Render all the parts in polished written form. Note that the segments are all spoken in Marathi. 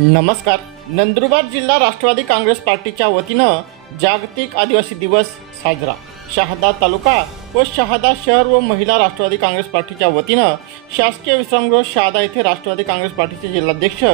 नमस्कार. नंदुरबार जिल्हा राष्ट्रवादी काँग्रेस पार्टीच्या वतीनं जागतिक आदिवासी दिवस साजरा. शहादा तालुका व शहादा शहर व महिला राष्ट्रवादी काँग्रेस पार्टीच्या वतीनं शासकीय विश्रामगृह शहादा येथे राष्ट्रवादी काँग्रेस पार्टीचे जिल्हाध्यक्ष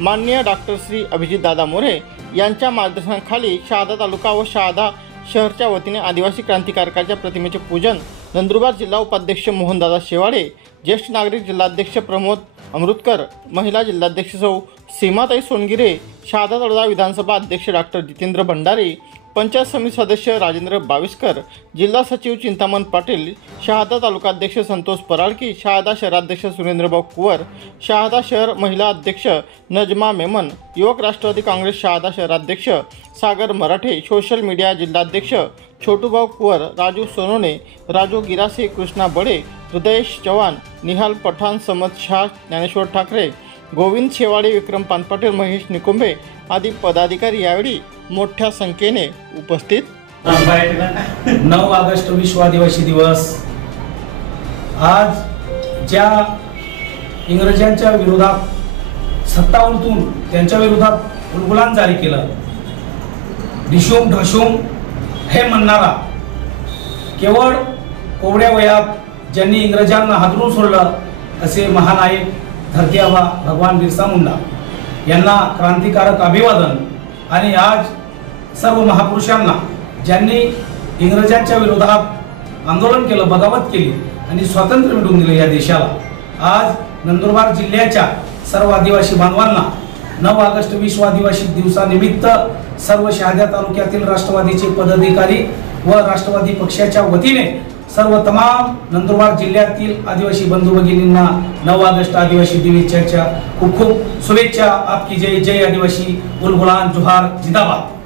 माननीय डॉक्टर श्री अभिजितदादा मोरे यांच्या मार्गदर्शनाखाली शहादा तालुका व शहादा शहरच्या वतीने आदिवासी क्रांतिकारकाच्या प्रतिमेचे पूजन, नंदुरबार जिल्हा उपाध्यक्ष मोहनदादा शेवाळे, ज्येष्ठ नागरिक जिल्हाध्यक्ष प्रमोद अमृतकर, महिला जिल्हाध्यक्ष सौ सीमाताई सोनगिरे, शहादा तळोदा विधानसभा अध्यक्ष डॉक्टर जितेंद्र भंडारी, पंचायत समिती सदस्य राजेंद्र बाविस्कर, जिल्हा सचिव चिंतामण पाटील, शहादा तालुकाध्यक्ष संतोष पराळकी, शहादा शहराध्यक्ष सुरेंद्रभाऊ कुवर, शहादा शहर महिला अध्यक्ष नजमा मेमन, युवक राष्ट्रवादी काँग्रेस शहादा शहराध्यक्ष सागर मराठे, सोशल मीडिया जिल्हाध्यक्ष छोटूभाऊ कुवर, राजू सोनोने, राजू गिरासे, कृष्णा बडे, हृदयेश चव्हाण, निहाल पठाण, समद शाह, ज्ञानेश्वर ठाकरे, गोविंद शेवाळे, विक्रम पानपाटील, महेश निकुंभे आदी पदाधिकारी यावेळी मोठ्या संख्येने उपस्थित. 9 ऑगस्ट विश्व आदिवासी दिवस. आज ज्या इंग्रजांच्या विरोधात सत्ता उलटून त्यांच्या विरोधात उलगुलान जारी केलं, डिशूम ढशूम हे म्हणणारा, केवळ कोवड्या वयात ज्यांनी इंग्रजांना हादरून सोडलं असे महानायक धरती आबा भगवान बिरसा मुंडा यांना क्रांतिकारक अभिवादन. आणि आज सर्व महापुरुषांना ज्यांनी इंग्रजांच्या विरोधात आंदोलन केलं, बगावत केली आणि स्वातंत्र्य मिळवून दिलं या देशाला, आज नंदुरबार जिल्ह्याच्या सर्व आदिवासी बांधवांना 9 ऑगस्ट विश्व आदिवासी दिवसानिमित्त सर्व शहादा तालुक्यातील राष्ट्रवादीचे पदाधिकारी व राष्ट्रवादी पक्षाच्या वतीने सर्व तमाम नंदुरबार जिल्ह्यातील आदिवासी बंधू भगिनींना 9 ऑगस्ट आदिवासी दिवसाच्या खूप खूप शुभेच्छा. आपकी जय. जय आदिवासी. उलगुलान जोहार. जिंदाबाद.